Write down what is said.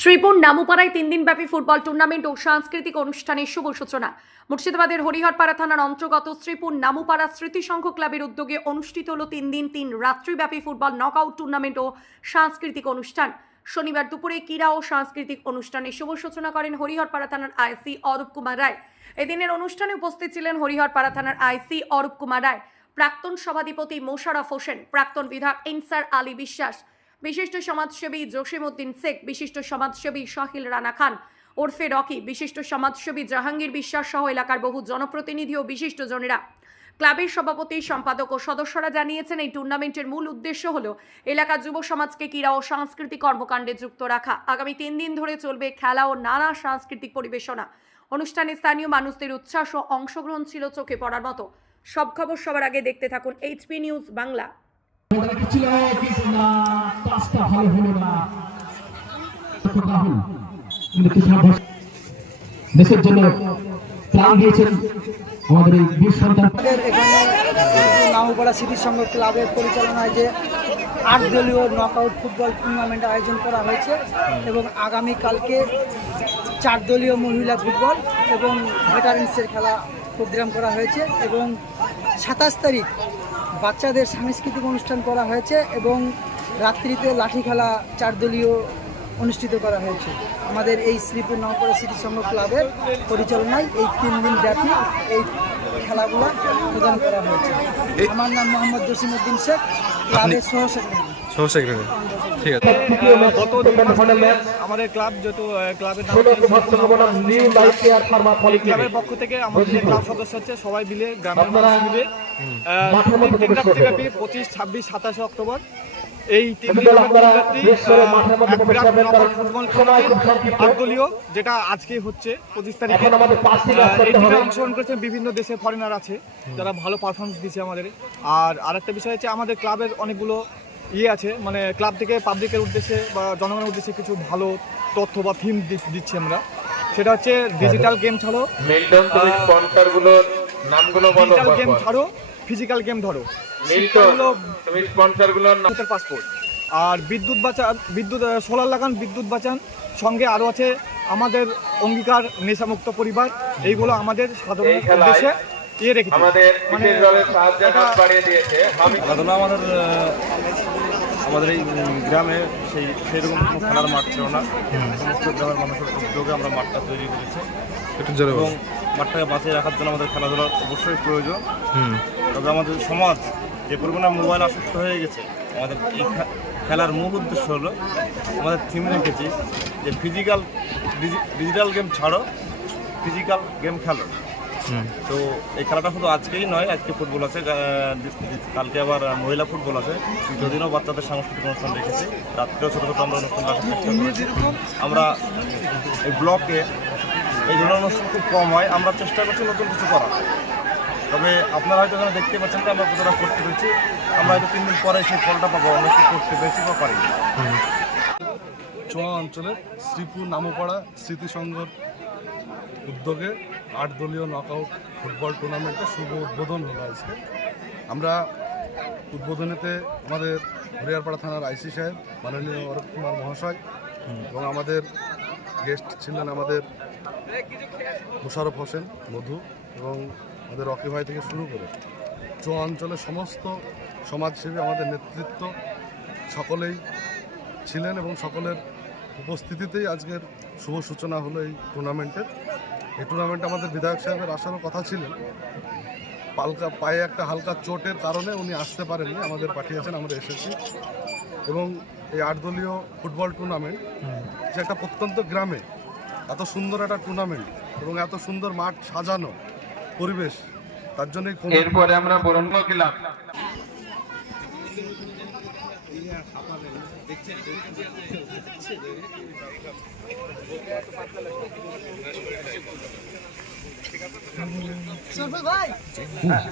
শ্রীপুর নামুপাড়ায় তিন দিনব্যাপী football tournament ও সাংস্কৃতিক অনুষ্ঠানের শুভ সূচনা। মুর্শিদাবাদের হরিহরপাড়া থানার অন্তর্গত শ্রীপুর নামুপাড়া স্মৃতি সংঘ ক্লাবের উদ্যোগে অনুষ্ঠিত হল তিন দিন তিন রাত্রিব্যাপী ফুটবল নকআউট টুর্নামেন্ট ও সাংস্কৃতিক অনুষ্ঠান। শনিবার দুপুরে ক্রীড়া ও সাংস্কৃতিক অনুষ্ঠানের শুভ সূচনা করেন হরিহরপাড়া থানার আইসি অরূপ কুমার রায়। এদিনের অনুষ্ঠানে উপস্থিত ছিলেন হরিহরপাড়া থানার আইসি অরূপ কুমার রায়। প্রাক্তন সভাধিপতি মোশারফ হোসেন, প্রাক্তন বিধায়ক ইনসার আলী বিশ্বাস বিশিষ্ট সমাজসেবী জসিমউদ্দিন শেখ, বিশিষ্ট সমাজসেবী শাহিল রানা খান, ওরফে রকি, বিশিষ্ট সমাজসেবী জাহাঙ্গীর বিশ্বাস সহ এলাকার বহু জনপ্রতিনিধি ও বিশিষ্ট জনেরা। ক্লাবের সভাপতি, সম্পাদক ও সদস্যরা জানিয়েছেন, এই টুর্নামেন্টের মূল উদ্দেশ্য হল এলাকার যুব সমাজকে ক্রীড়া ও সাংস্কৃতিক কর্মকাণ্ডে যুক্ত রাখা। আগামী তিন দিন ধরে চলবে খেলা ও নানা সাংস্কৃতিক পরিবেশনা। অনুষ্ঠানে স্থানীয় মানুষদের উচ্ছ্বাস ও অংশগ্রহণ ছিল চোখে পড়ার মতো। সব খবর সবার আগে দেখতে থাকুন এইচপি নিউজ বাংলা ঘোষ দেশের জন্য প্রাণ দিয়েছেন আমাদের এই বীর সন্তান। নামপাড়া সিটি সংঘ ক্লাবের পরিচালনায় যে আট দলীয় নকআউট ফুটবল টুর্নামেন্ট আয়োজন করা হয়েছে এবং আগামী কালকে চার দলীয় মহিলা ফুটবল এবং ভেটারেন্সের খেলা প্রোগ্রাম করা হয়েছে এবং সাতাশ তারিখ বাচ্চাদের সাংস্কৃতিক অনুষ্ঠান করা হয়েছে এবং রাত্রিতে লাঠি খেলা চারদলীয় অনুষ্ঠিত করা হয়েছে। আমাদের এই শ্রীপুর নবপাড়া সিটি সংঘ ক্লাবের পরিচালনায় এই তিন দিন ব্যাপী এই খেলাগুলো প্রদান করা হয়েছে। আমার নাম মোহাম্মদ জসিমুদ্দিন শেখ ক্লাবের সহ সেক্রেটারি সহ সেক্রেটারি ঠিক আছে। গত ম্যাচ আমাদের ক্লাব যেহেতু ক্লাবের ক্লাবের পক্ষ থেকে আমাদের ক্লাব সদস্য হচ্ছে সবাই মিলে গ্রামের মানুষ মিলে পঁচিশ ছাব্বিশ সাতাশে অক্টোবর এই তিন বন্ধুগণ, দিন আপনারা ব্যাপী, বেশ করে আহ, মাঠের মধ্যে এক প্রবেশ বিরাট করবেন, নকআউট কারণ ফুটবল সময় খুব টুর্নামেন্ট সংক্ষিপ্ত। আটদলীয় যেটা আজকে হচ্ছে পঁচিশ তারিখে। অংশগ্রহণ করেছে বিভিন্ন দেশে ফরেনার আছে যারা ভালো পারফরমেন্স দিচ্ছে আমাদের। আর আরেকটা বিষয় হচ্ছে আমাদের ক্লাবের অনেকগুলো ইয়ে আছে মানে ক্লাব থেকে পাবলিকের উদ্দেশ্যে বা জনগণের উদ্দেশ্যে কিছু ভালো তথ্য বা থিম দিচ্ছি আমরা। সেটা হচ্ছে ডিজিটাল গেম ছাড়ো। তুমি স্পন্সরগুলোর নামগুলো বলো ডিজিটাল গেম ছাড়ো ফিজিক্যাল গেম ধরো। মিল্টন তুমি স্পন্সরগুলোর নাম পাসপোর্ট আর বিদ্যুৎ বাঁচান বিদ্যুৎ সোলার লাগান বিদ্যুৎ বাঁচান। সঙ্গে আরও আছে আমাদের অঙ্গীকার নেশামুক্ত পরিবার। এইগুলো আমাদের সাধারণ উদ্দেশ্যে। ইয়ে রেখেছি। আমাদের মানে সাহায্যের হাত বাড়িয়ে দিয়েছে। খেলাধুলা আমাদের আমাদের এই গ্রামে সেই সেরকম কোনো খেলার মাঠ ছিল না। সমস্ত গ্রামের মানুষের উদ্যোগে আমরা মাঠটা তৈরি করেছি। এবং মাঠটাকে বাঁচিয়ে রাখার জন্য আমাদের খেলাধুলার অবশ্যই প্রয়োজন। তবে আমাদের সমাজ যে পরিমাণে মোবাইল আসক্ত হয়ে গেছে আমাদের এই খেলার মূল উদ্দেশ্য হলো আমাদের থিম রেখেছি যে ফিজিক্যাল ডিজিটাল গেম ছাড়ো ফিজিক্যাল গেম খেলো। তো এই খেলাটা শুধু আজকেই নয় আজকে ফুটবল আছে কালকে আবার মহিলা ফুটবল আছে। যদিও বাচ্চাদের সাংস্কৃতিক অনুষ্ঠান রেখেছি রাত্রেও ছোটো ছোটো আমরা অনুষ্ঠান রাখার চেষ্টা করেছি আমরা এই ব্লকে এই ধরনের অনুষ্ঠান খুব কম হয় আমরা চেষ্টা করছি নতুন কিছু করার। তবে আপনারা হয়তো এখানে দেখতে পাচ্ছেন যে আমরা কতটা করতে পেরেছি আমরা হয়তো তিন দিন পরে সেই ফলটা পাবো আমরা কি করতে পেরেছি বা পারিনি। চোয়া অঞ্চলের শ্রীপুর নামপাড়া স্মৃতিসংঘর উদ্যোগে আট দলীয় নকআউট ফুটবল টুর্নামেন্টের শুভ উদ্বোধন হলো আজকে। আমরা উদ্বোধনীতে আমাদের হরিয়ারপাড়া থানার আইসি সাহেব, মাননীয় অরূপ কুমার মহাশয় এবং আমাদের গেস্ট ছিলেন আমাদের মুশারফ হোসেন, মধু এবং আমাদের রকি ভাই থেকে শুরু করে চোয়া অঞ্চলের সমস্ত সমাজসেবী, আমাদের নেতৃত্ব সকলেই ছিলেন এবং সকলের উপস্থিতিতেই আজকের শুভ সূচনা হলো এই টুর্নামেন্টের এই টুর্নামেন্টে আমাদের বিধায়ক সাহেবের আসারও কথা ছিলেন পালকা পায়ে একটা হালকা চোটের কারণে উনি আসতে পারেননি, আমাদের পাঠিয়েছেন, আমরা এসেছি। এবং এই আটদলীয় ফুটবল টুর্নামেন্ট যে একটা প্রত্যন্ত গ্রামে এত সুন্দর একটা টুর্নামেন্ট এবং এত সুন্দর মাঠ সাজানো পরিবেশ, তার কমিটি এরপরে আমরা বরণ্য ক্লাব